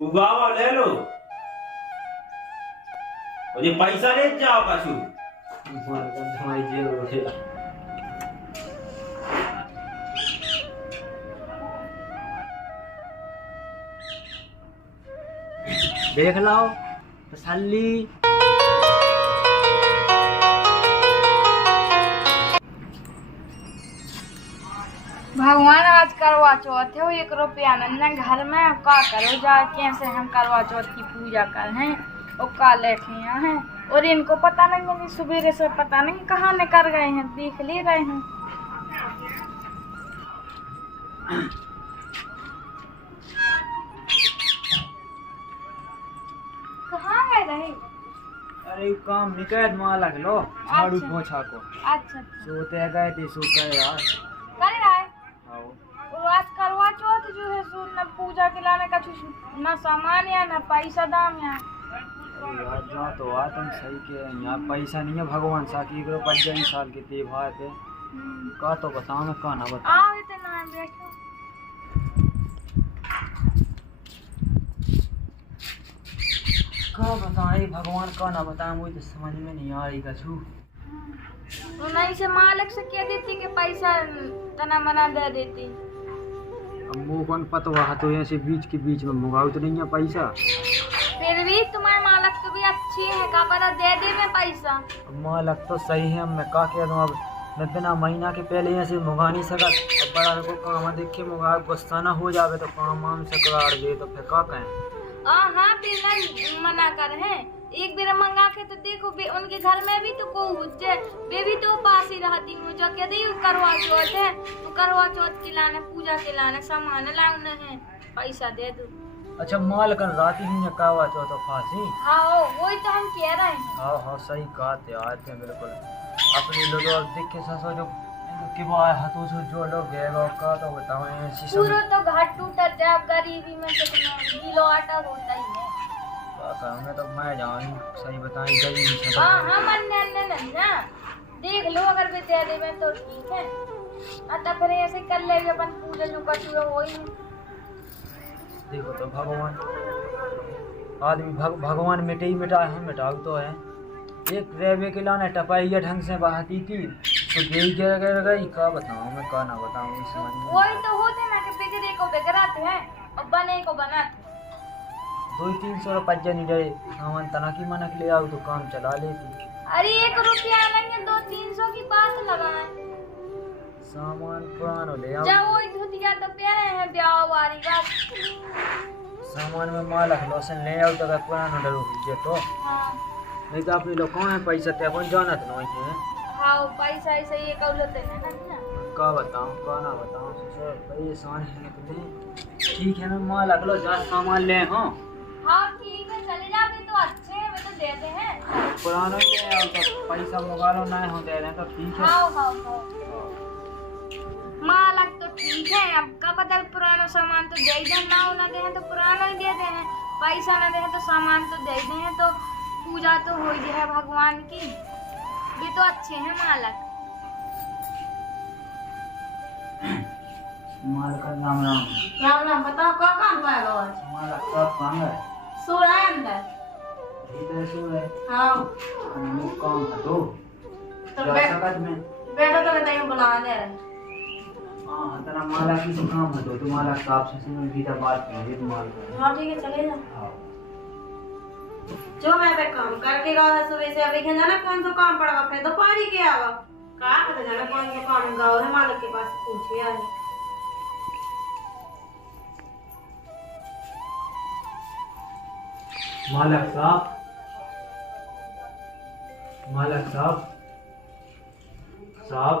उगावा ले लो और ये पैसा ले जाओ कछु हमारी जेल उठेगा। देख लो तसल्ली। भगवान आज करवा चौथ है, 1 रुपया नन्ना घर में का करो जा कैसे हम करवा चौथ की पूजा कर हैं और का लेके यहाँ हैं और इनको पता नहीं है सुबह से पता नहीं कहाँ निकल गए हैं, देख ले रहे हैं। कहाँ गए रहे? अरे काम निकल मालक लो झाड़ू पोछा को। अच्छा सोते गए थे सो कहे यार कर रहा है। आओ और आज करवा चौथ जो है सो न पूजा के लाने का न सामान या न पैसा दाम या यार जा तो आ तुम सही के यहाँ पैसा नहीं है भगवान सा की करो 25 साल के त्योहार पे का तो बताओ मैं का ना बता। आओ इतना बैठो। का बताए भगवान का ना बताए मुझे तो समझ में नहीं आ रही कछु। तो नहीं से मालिक से कह देती कि पैसा तना मना दे देती। अब मुँह कौन पतवा तो ऐसे बीच के बीच में मुगाऊ तो नहीं है पैसा। फिर भी तुम्हारे मालिक तो भी अच्छी है, का पता दे दे में पैसा। अब मालक तो सही है, मैं का कह दूँ अब मैं बिना महीना के पहले ऐसे मुगा नहीं सकत। अब बड़ा को काम देखे मुगा गुस्सा ना हो जावे तो काम वाम से कराड़ दे तो फिर का कहें। हाँ बिना मना कर है, एक बेर मंगा के तो देखो उनके घर में भी तो को हुज्जे वे भी तो पास ही रहती मुझे कह दी करवा चौथ है तो करवा चौथ के लाने पूजा के लाने सामान लाने हैं पैसा दे दो। अच्छा माल कल रात ही कहवा चौथ फांसी। हाँ वही तो हम कह रहे हैं। हाँ हाँ सही कहा थे आते हैं बिल्कुल अपने लोग देख के ससो जो कि बाय हाथों से जो लोग गएगा का तो बताओ ऐसी पूरा तो घाट टूटा जब गरीबी में कितना किलो आटा होता ही है। मैं तो मैं जाऊँ सही बताएं गरीबी से। हाँ हाँ मन ना देख लो अगर वे दे देवे तो ठीक है, अतः फिर ऐसे कर ले अपन पूजा जो कछु है वही। देखो तो भगवान आदमी भगवान मिटे ही मिटा है मिटाऊ तो है। एक रेवे के लाने टपाइया ढंग से बहाती थी तो गई गई का बताऊँ मैं का ना बताऊँ समझ में। वही तो होते ना कि बिगड़े को बिगड़ाते हैं और बने को बनाते। 200-300 रुपया नहीं डरे सामान तना की मनक ले आओ तो काम चला लेती। अरे 1 रुपया नहीं 200-300 की बात लगाए। सामान पुरानो ले आओ जब वही धुतिया तो पहने हैं ब्याह वाली बात। सामान में मालक लोसन ले आओ तो पुरानो डरो जे तो हाँ नहीं तो अपने लोग कौन है पैसा ते अपन जानत नहीं है। हाँ पैसा ऐसे ये कौलते हैं ना का बताऊँ का ना बताऊँ ससुर परेशान है इतने। ठीक है मैं मालक लो जा सामान ले हाँ। हाँ ठीक है चले जाते तो अच्छे हैं वे तो देते हैं। पुराना ले आओ तो पैसा मोबाइलो नहीं हो दे रहे तो ठीक है। हाँ मालक तो ठीक है, अब का पता पुराना सामान तो दे दे ना दे हैं तो पुराना ही दे दे हैं, पैसा ना दे हैं तो सामान तो दे दे हैं तो पूजा तो हो ही है भगवान की। वे तो अच्छे हैं मालक। मालक का नाम राम बताओ क्या काम पाएगा आज? मालक का काम है सो रहा है अंदर। इधर सो है हाँ हम काम है तो तो में बेटा तो बताइए बुला दे रहे। हाँ तेरा मालक की तो काम है तो तुम्हारा साफ से सुनो सीधा बात है ये मालक। हाँ ठीक है चले जा। हाँ जो मैं पे काम करके गया है सुबह से अभी जाना कौन सा काम पड़ेगा फिर दोपहर के आवा का पता जाना कौन सा काम गाँव है मालक के पास पूछे यार। मालक साहब साहब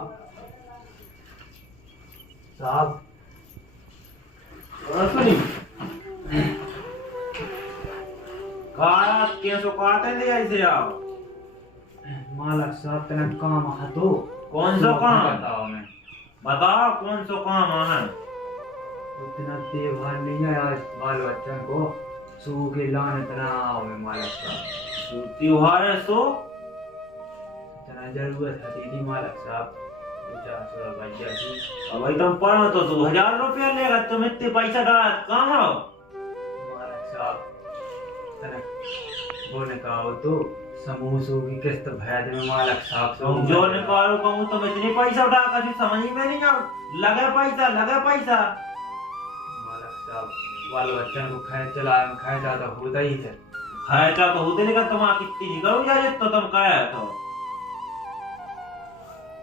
साहब सुनी काया कैसो काटे ले ऐसे आओ। मालक साहब तेरा काम है तो कौन सा काम बताओ कौन सा काम है। इतना त्योहार नहीं है आज बाल बच्चन को सो के लाने तना में मालक साहब त्योहार है सो तना जरूरत है दीदी मालक साहब भैया जी। अब एकदम पढ़ो तो 2000 रुपया लेगा तुम इतने पैसा डाला कहाँ हो। मालक साहब वो निकालो तो समोसों की किस्त भैद में मालक साहब तुम जो निकालो कहूँ तुम इतनी पैसा उठा कर समझ में नहीं आ लगे पैसा मालक साहब बाल बच्चन को खाए जाता होता ही थे। खर्चा तो होते नहीं कर तुम कितनी नहीं करो यार तो तुम कहे तो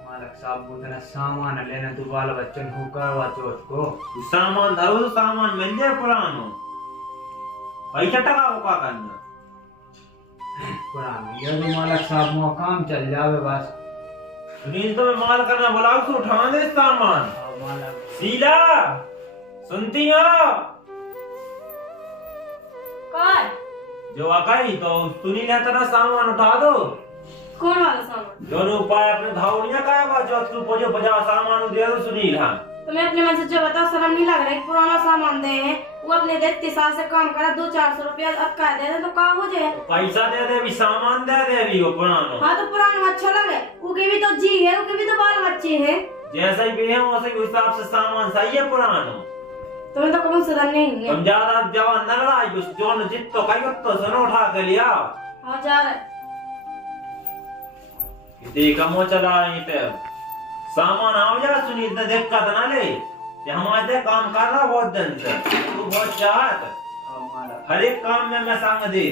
मालक साहब वो इतना सामान लेने तो बाल बच्चन को करवा चौथ को सामान धरो तो सामान मिल जाए पुरानो पैसा टका को का करना पुराना ये तो मालक साहब मो काम चल जावे बस। सुनील तुम्हें माल करना बुलाओ तो उठा दे सामान। मालक शीला सुनती हो कौन जो आकाई तो सुनील है तेरा सामान उठा दो। कौन वाला सामान दोनों उपाय अपने धावड़िया का जो तू पजो बजा सामान दे दो सुनील। हाँ तुम्हें अपने मन से जो बताओ शर्म नहीं लग रहा है पुराना सामान दे हैं वो अपने दे 3 साल से काम करा 200-400 रुपया अब का दे दे तो का हो जाए पैसा दे दे भी सामान दे दे भी वो पुराना। हाँ तो पुराना अच्छा लगे उनके भी तो जी है उनके भी तो बाल बच्चे हैं जैसे ही भी है वैसे ही हिसाब से सामान सही है पुराना। तुम्हें तो कौन सुधर नहीं है तुम ज्यादा जवान न लड़ाई उस जोन जित तो कई तो सुनो उठा के लिया। हाँ जा रहे देखा मो चला रही थे सामान आओ जा सुनील ने दिक्कत ना ले ये हमारे काम कर रहा बहुत दिन से तू बहुत चाहत मालक हर एक काम में मैं संग दे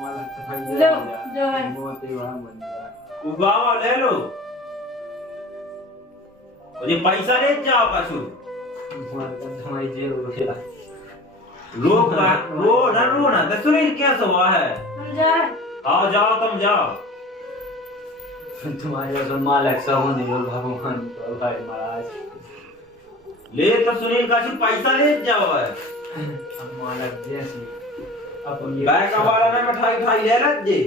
मालक तो भाई लो जो है बहुत ही वहां बन गया उगावा ले लो और ये पैसा ले जाओ कछु मालक तुम्हारी जेब रुपया रो ना तो सुनील कैसे हुआ है। हम जा रहे आओ जाओ तुम जाओ तुम्हारे तो मालक सब नहीं हो भगवान तो भाई महाराज ले तो सुनील का पैसा ले जाओ है हम मालक जैसी अब ये बैग का वाला ने मिठाई खाई ले रहा जी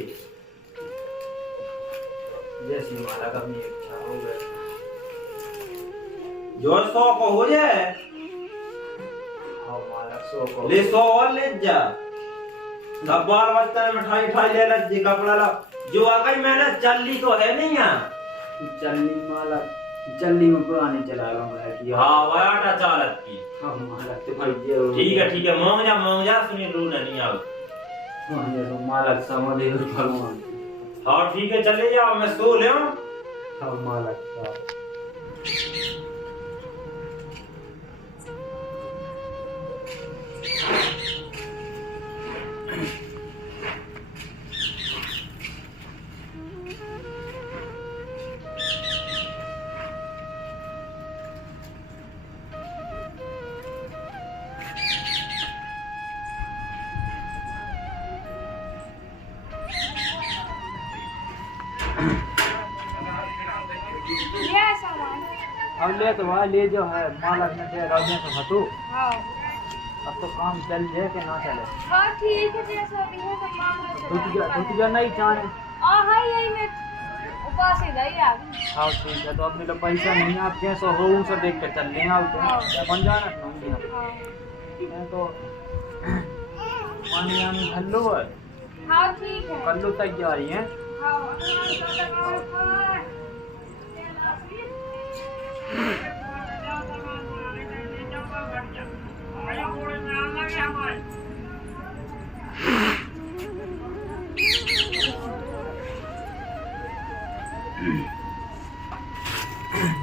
जैसी मालक अपनी इच्छा हो गई जो 100 को हो जाए हाँ मालक 100 को ले 100 और ले जा तब बाल बच्चा में मिठाई खाई ले लग जी कपड़ा ला जो आ गई मैंने चल्ली तो है नहीं यहाँ चलनी मालक चलनी में पुरानी चला रहा हूँ कि हाँ वाटा चालत की हाँ मालक तो भाई ये ठीक है मांग जा सुनील रो नहीं आओ हाँ ये तो मालक समझ ही भगवान हाँ ठीक है चले जाओ मैं सो ले हाँ मालक का ये सामान अब ले तो भाई ले जो है मालक ने दे राजा तो हटो हाँ अब तो काम चल जाए कि ना चले हाँ ठीक है जैसा भी है तो काम टूट जा नहीं जाने हाँ यही मैं उपास ही रही आ हाँ ठीक है तो अपने तो पैसा नहीं आप कैसे हो उनसे देख के चल लेंगे आप बन जाना नहीं तो पानी आनी खल्लो है हाँ ठीक है कल्लो तैयारी है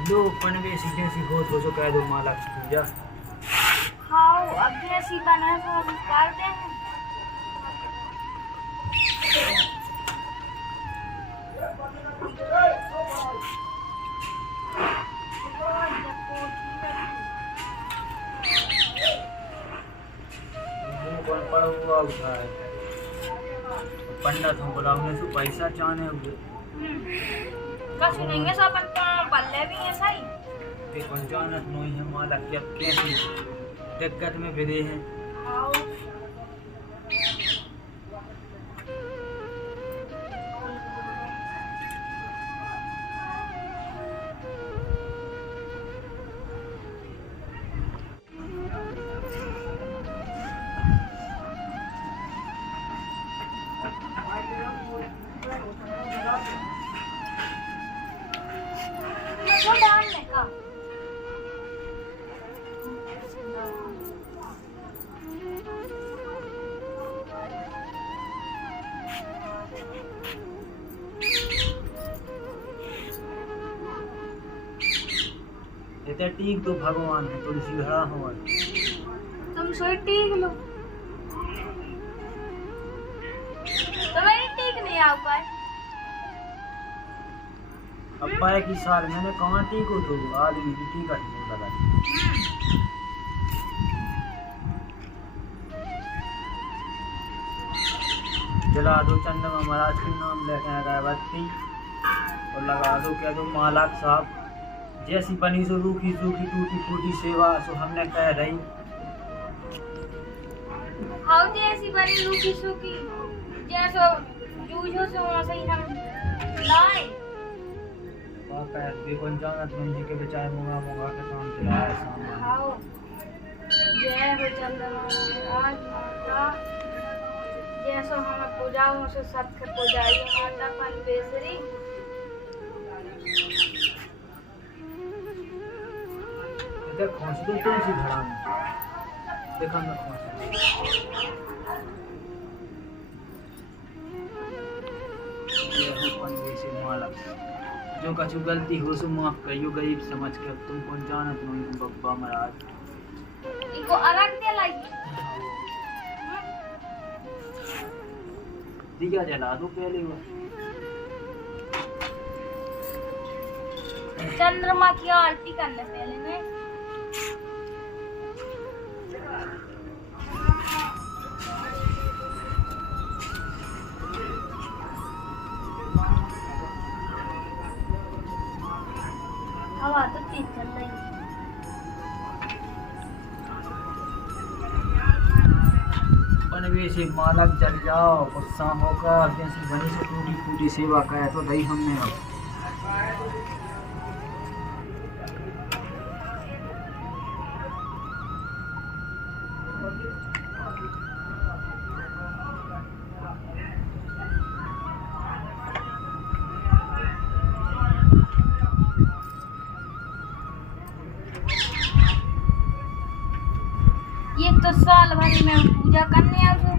दो पनवे सीधे सी हो तो जो कह दो मालक पूजा हाँ अब जैसी बना है तो कर दें कौन पड़ा हुआ उठा है पंडित हम बुलाने से पैसा चाहने हुए कछु नहीं है सब बल्ले भी है सही ते पंचानत नहीं है मालक क्या कैसी दिक्कत में भिड़े हैं हाँ डालने का कहते हैं टीक तो भगवान है, थोड़ी सी घड़ा हो। तुम सोई टीक लो, तुम्हें टीक नहीं आ पाए। अब पाए की साल मैंने कहाँ टीको तो आदमी की टीका नहीं लगा। जला दो चंद्रमा महाराज के नाम लेके अगरबत्ती और लगा दो क्या तो मालक साहब जैसी बनी सो रूखी सूखी टूटी फूटी सेवा सो हमने कह रही। हाँ जैसी बनी रूखी सूखी जैसो जूझो सो वैसे ही हम लाए। बेकन जानत मंजी के बेचारे मुंगा मुंगा के काम चलाया सामान। हाँ जय हो चंद्रमा महाराज माता, जैसो हम पूजाओं से सत्य पूजाई माता पनवेसरी। देख खोस दो तुलसी घड़ा में, देखा ना खोस जो कछु गलती हो सो माफ करियो गरीब समझ के, तुम कौन जानत नहीं बप्पा महाराज। इनको अलग दे लाइए, दिया जला दो पहले वो। चंद्रमा की आरती करने पहले में हवा तो तेज चल रही है। बनवे से मालक जल जाओ गुस्सा होकर जैसी बनी से टूटी फूटी सेवा का है तो दही हमने अब। ये तो साल भर में पूजा करने आओ,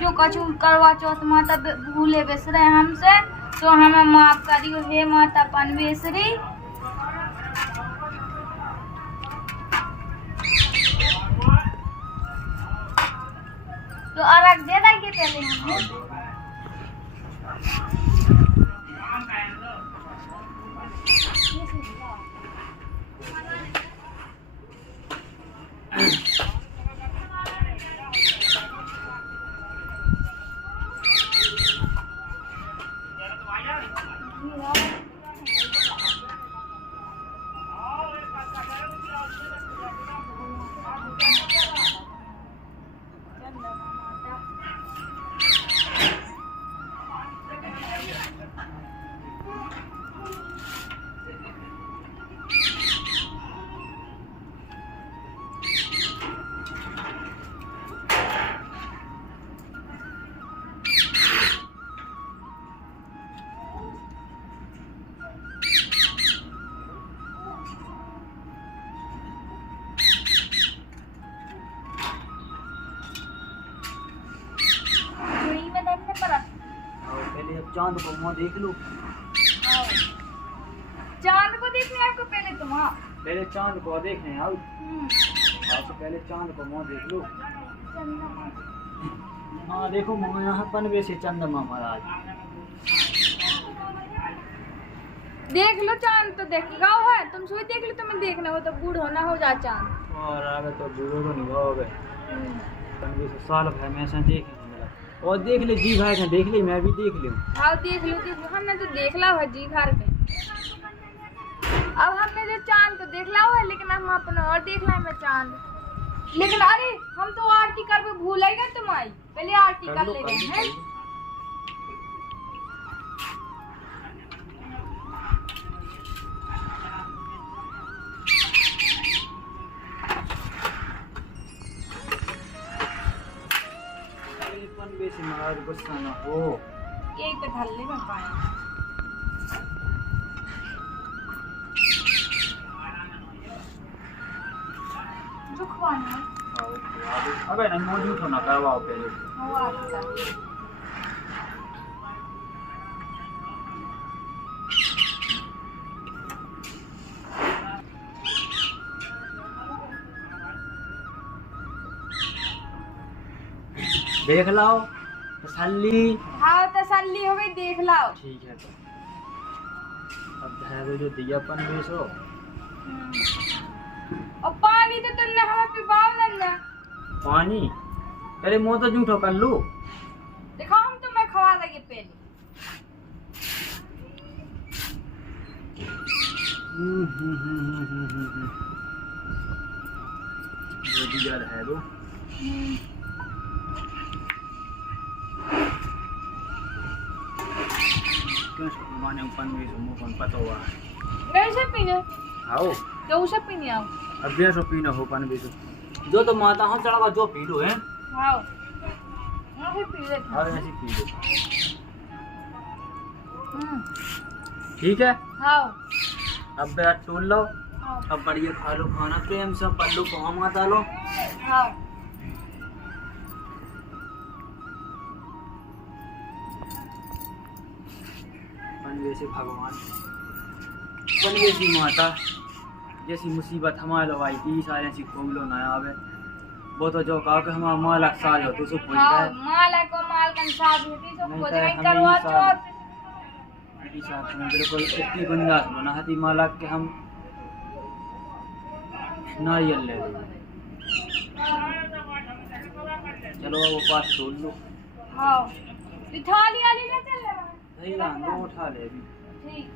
जो कछु करवा चौथ माता भूले बिसरे हमसे तो हमें माफ करियो हे माता पनवेसरी। तो अलग दे देंगे पहले हमें। पहले अब चांद को मुँह देख लो। चांद को देखने आपको पहले तुम पहले चांद को देखने आओ। तो पहले चांद को मुँह देख लो। हाँ देखो मुँह यहाँ पनवे से चंद्रमा महाराज देख लो चांद तो देख गाँव है तुम सोच देख लो, तुम्हें देखना हो तो बूढ़ होना हो जा चांद। और आगे तो बूढ़ो को नहीं हो गए पनवे से साल भर में ऐसा देखे और देख ले जी भाई देख ले मैं भी देख लूँ। हाँ देख लो हमने तो देख ला है जी भर के। अब हमने जो चांद तो देख ला है लेकिन हम अपना और देख ला है चांद। लेकिन अरे हम तो आरती कर भी भूल ही गए तुम आई, पहले आरती कर ले रहे हैं। पनवे से महाराज गुस्सा न हो। एक पे ढलने में पाए अबे नहीं मौजूद होना करवाओ पहले। देख लाओ तसल्ली। हाँ तसल्ली हो गई, देख लाओ। ठीक है तो अब है जो दिया अपन बेचो। और पानी तो तुमने हमें पिवाओ ना। पानी अरे मुँह तो झूठो कर लू। देखो हम तुम्हें खवा देंगे पहले। जो दिया है वो माने ऊपर में समूह कौन पता हुआ नहीं से पीने आओ तो उसे पीने आओ। अब बेसो पीना हो पानी बेसो जो तो माता हम चढ़ा जो पी लो है। आओ मैं पी लेती हाँ हूँ। ऐसे पी लो ठीक है। आओ अब बेटा तोड़ लो। आओ अब बढ़िया खा लो खाना प्रेम से पल्लू को हम आता लो। आओ। पनवेशी भगवान पनवेशी माता जैसी मुसीबत हमारे लो आई थी सारे ऐसी कोमलो ना आवे। वो तो जो कहा कि हमारा माल अक्सार हो तो सब पूछ हाँ गए माल को माल कंसाद होती तो नहीं खोज तो गई हमें करवा ही साल- चौथ। मेरी साथ में बिल्कुल इतनी गुंजाइश बना हती माला के हम नारियल ले लो। चलो वो पास तोड़ लो। हाँ थाली आली ले चल। सही ना दो उठा ले अभी। ठीक।